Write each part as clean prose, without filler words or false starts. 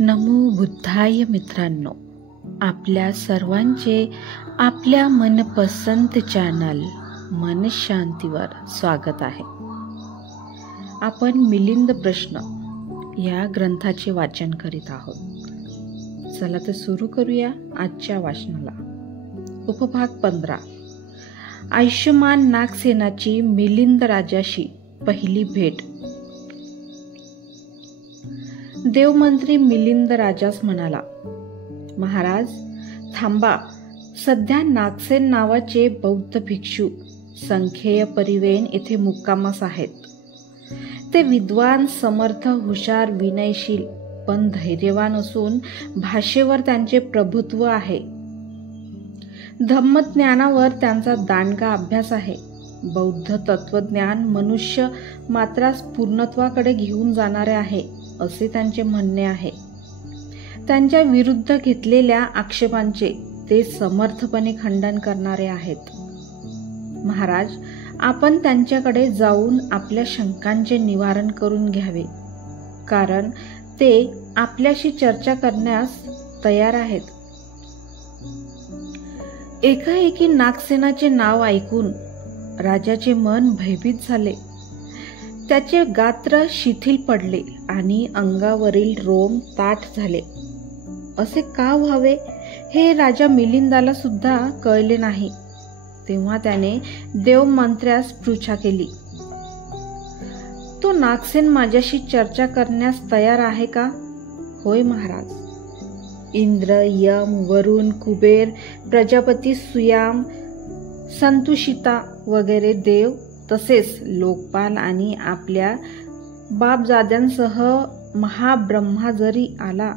नमो बुद्धाय मित्रांनो, आपल्या सर्वांचे आपल्या मनपसंत चॅनल मन शांतीवर स्वागत आहे. आपण मिलिंद प्रश्न या ग्रंथाचे वाचन करीत आहोत. चला तर सुरू करूया आजच्या वाचनाला. उपभाग 15. आयुष्यमान नागसेनाची मिलिंद राजाशी पहिली भेट. देवमंत्री मिलिंद राजास म्हणाला, महाराज थांबा. सध्या नागसेन नावाचे बौद्ध भिक्षू संख्येय परिवेन येथे मुक्कामास आहेत. ते विद्वान, समर्थ, हुशार, विनयशील पण धैर्यवान असून भाषेवर त्यांचे प्रभुत्व आहे. धम्मज्ञानावर त्यांचा दांडगा अभ्यास आहे. बौद्ध तत्वज्ञान मनुष्य मात्रास पूर्णत्वाकडे घेऊन जाणारे आहे असे त्यांचे म्हणणे आहे. त्यांच्या विरुद्ध घेतलेल्या आक्षेपांचे ते समर्थपणे खंडन करणारे आहेत. महाराज, आपण त्यांच्याकडे जाऊन आपल्या शंकांचे निवारण करून घ्यावे, कारण ते आपल्याशी चर्चा करण्यास तयार आहेत. एकाएकी नागसेनाचे नाव ऐकून राजाचे मन भयभीत झाले. त्याचे गात्र शिथिल पडले आणि अंगावरील रोम ताठ झाले. असे का व्हावे हे राजा मिलिंदाला सुद्धा कळले नाही. तेव्हा त्याने देवमंत्र्यास पृच्छा केली, तो नागसेन माझ्याशी चर्चा करण्यास तयार आहे का? होय महाराज. इंद्र, यम, वरुण, कुबेर, प्रजापती सुयाम, संतुशिता वगैरे देव, तसेच लोकपाल आणि आपल्या बापजाद्यांसह महाब्रह्मा जरी आला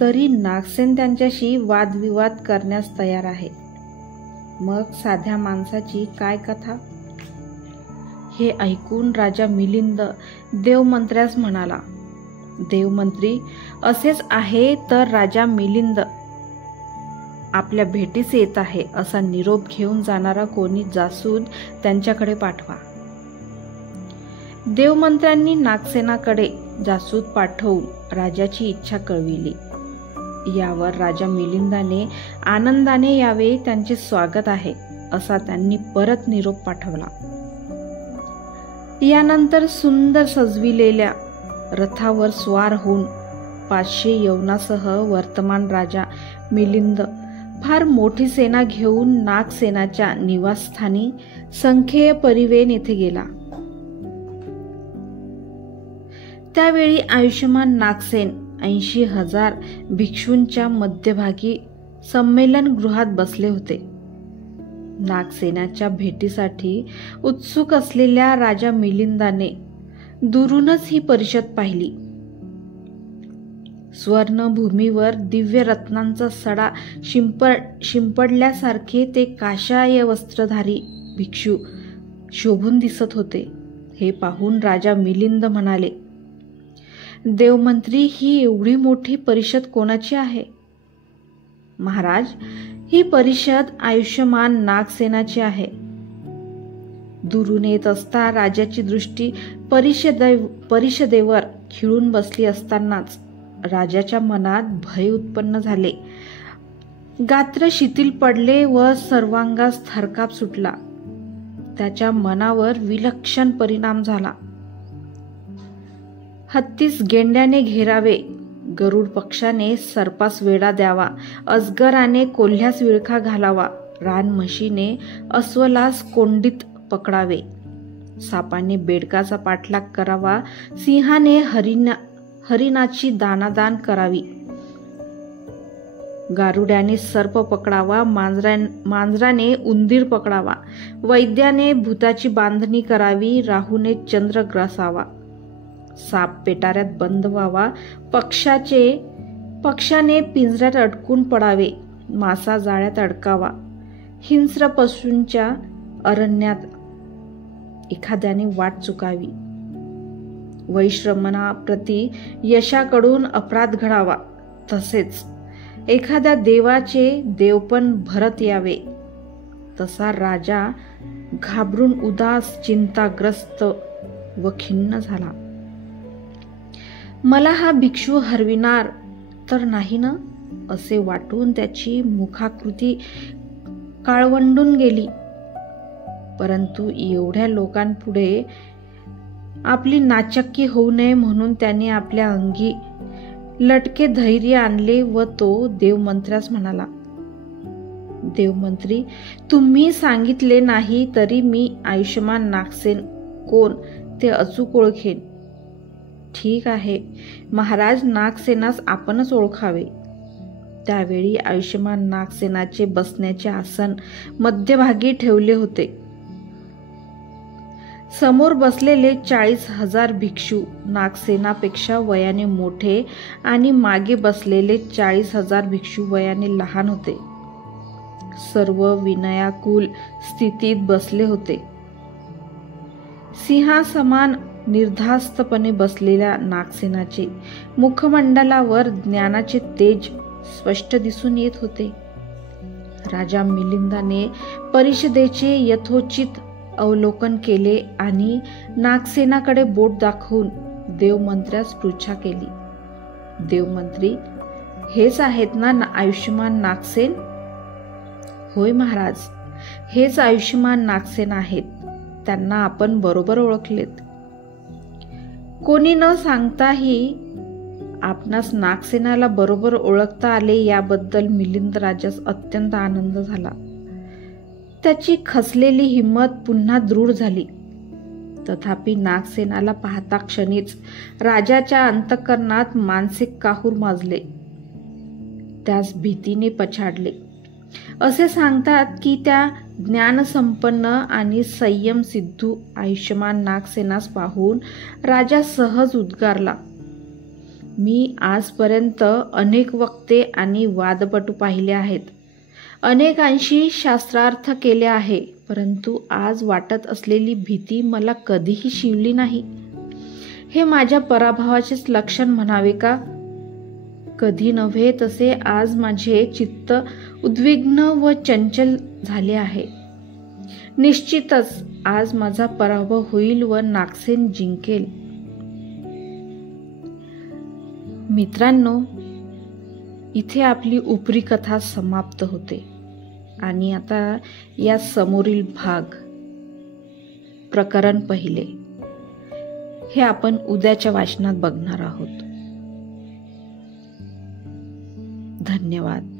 तरी नागसेन त्यांच्याशी वादविवाद करण्यास तयार आहे. मग साध्या माणसाची काय कथा? हे ऐकून राजा मिलिंद देवमंत्र्यास म्हणाला, देवमंत्री, असेच आहे तर राजा मिलिंद आपल्या भेटीस येत आहे असा निरोप घेऊन जाणारा कोणी जासूद त्यांच्याकडे पाठवा. देवमंत्र्यांनी नागसेनाकडे जासूद पाठवून राजाची इच्छा कळविली. यावर राजा मिलिंदाने आनंदाने यावे, त्यांचे स्वागत आहे असा त्यांनी परत निरोप पाठवला. यानंतर सुंदर सजविलेल्या रथावर स्वार होऊन 500 यवनासह वर्तमान राजा मिलिंद फार मोठी सेना घेऊन नागसेनाच्या निवासस्थानी संख्येय परिवेन येथे गेला. त्यावेळी आयुष्यमान नागसेन 80,000 भिक्षूंच्या मध्यभागी संमेलन गृहात बसले होते. नागसेनाच्या भेटीसाठी उत्सुक असलेल्या राजा मिलिंदाने दुरूनच ही परिषद पाहिली. स्वर्णभूमीवर दिव्य रत्नांचा सडा शिंपडल्यासारखे ते काषाय वस्त्रधारी भिक्षू शोभून दिसत होते. हे पाहून राजा मिलिंद म्हणाले, देवमंत्री, ही एवढी मोठी परिषद कोणाची आहे? महाराज, ही परिषद आयुष्यमान नागसेनाची आहे. दुरून येत असता राजाची दृष्टी परिषदेवर खिळून बसली असतानाच राजाच्या मनात भय उत्पन्न झाले. गात्र शिथिल पडले व सर्वांगास थरकाप सुटला. त्याच्या मनावर विलक्षण परिणाम झाला. हत्तीस गेंड्याने घेरावे, गरुड पक्षाने सर्पास वेढा द्यावा, अजगराने कोल्ह्यास विळखा घालावा, रान म्हशीने अस्वलास कोंडीत पकडावे, सापाने बेडकाचा पाठलाग करावा, सिंहाने हरिणाची दानादान करावी, गारुड्याने सर्प पकडावा, मांजराने उंदीर पकडावा, वैद्याने भूताची बांधणी करावी, राहूने चंद्र ग्रासावा, साप पेटाऱ्यात बंद व्हावा, पक्षाने पिंजऱ्यात अडकून पडावे, मासा जाळ्यात अडकावा, हिंस्र पशूंच्या अरण्यात एखाद्याने वाट चुकावी, वैश्रमणाप्रती यशाकडून अपराध घडावा, तसेच एखाद्या देवाचे देवपण भरत यावे. तसा राजा घाबरून उदास, चिंताग्रस्त व खिन्न झाला. मला हा भिक्षू हरविणार तर नाही ना असे वाटून त्याची मुखाकृती काळवंडून गेली. परंतु एवढ्या लोकांपुढे आपली नाचक्की होऊ नये म्हणून त्याने आपल्या अंगी लटके धैर्य आणले व तो देवमंत्र्यास म्हणाला, देवमंत्री, तुम्ही सांगितले नाही तरी मी आयुष्यमान नागसेन कोण ते अचूक ओळखेन. ठीक आहे महाराज, नागसेनास आपणच ओळखावे. त्यावेळी आयुष्यमान नागसेनाचे बसण्याचे आसन मध्यभागी ठेवले होते. समोर बसलेले 40,000 भिक्षू नागसेनापेक्षा वयाने मोठे आणि मागे बसलेले 40,000 भिक्षू वयाने लहान होते. सर्व विनयाकुल स्थितीत बसले होते. सिंहासमान निर्धास्तपणे बसलेल्या नागसेनाचे मुखमंडलावर ज्ञानाचे तेज स्पष्ट दिसून येत होते. राजा मिलिंदाने परिषदेचे यथोचित अवलोकन केले आणि नागसेनाकडे बोट दाखवून देवमंत्र्यास पृच्छा केली. देवमंत्री, हेच आहेत ना आयुष्यमान नागसेन? होय महाराज, हेच आयुष्यमान नागसेन आहेत. त्यांना आपण बरोबर ओळखलेत. कोणी न सांगताही आपणास नागसेनाला बरोबर ओळखता आले याबद्दल मिलिंद राजास अत्यंत आनंद झाला. त्याची खचलेली हिंमत पुन्हा दृढ झाली. तथापि नागसेनाला पाहता क्षणीच राजाच्या अंतःकरणात मानसिक काहूर माजले. त्यास भीतीने पछाडले. असे सांगतात की त्या ज्ञानसंपन्न आणि संयम सिद्धू आयुष्यमान नागसेनास पाहून राजा सहज उद्गारला, मी आजपर्यंत अनेक वक्ते आणि वादपटू पाहिले आहेत, अनेकांशी शास्त्रार्थ केले आहे, परंतु आज वाटत असलेली भीती मला कधीही शिवली नाही. हे माझ्या पराभवाचेच लक्षण म्हणावे का? कधी नव्हे तसे आज माझे चित्त उद्विग्न व चंचल झाले आहे. निश्चितच आज माझा पराभव होईल व नागसेन जिंकेल. मित्रांनो, इथे आपली उपरी कथा समाप्त होते आणि आता या समोरील भाग, प्रकरण पहिले, हे आपण उद्याच्या वाचनात बघणार आहोत. धन्यवाद.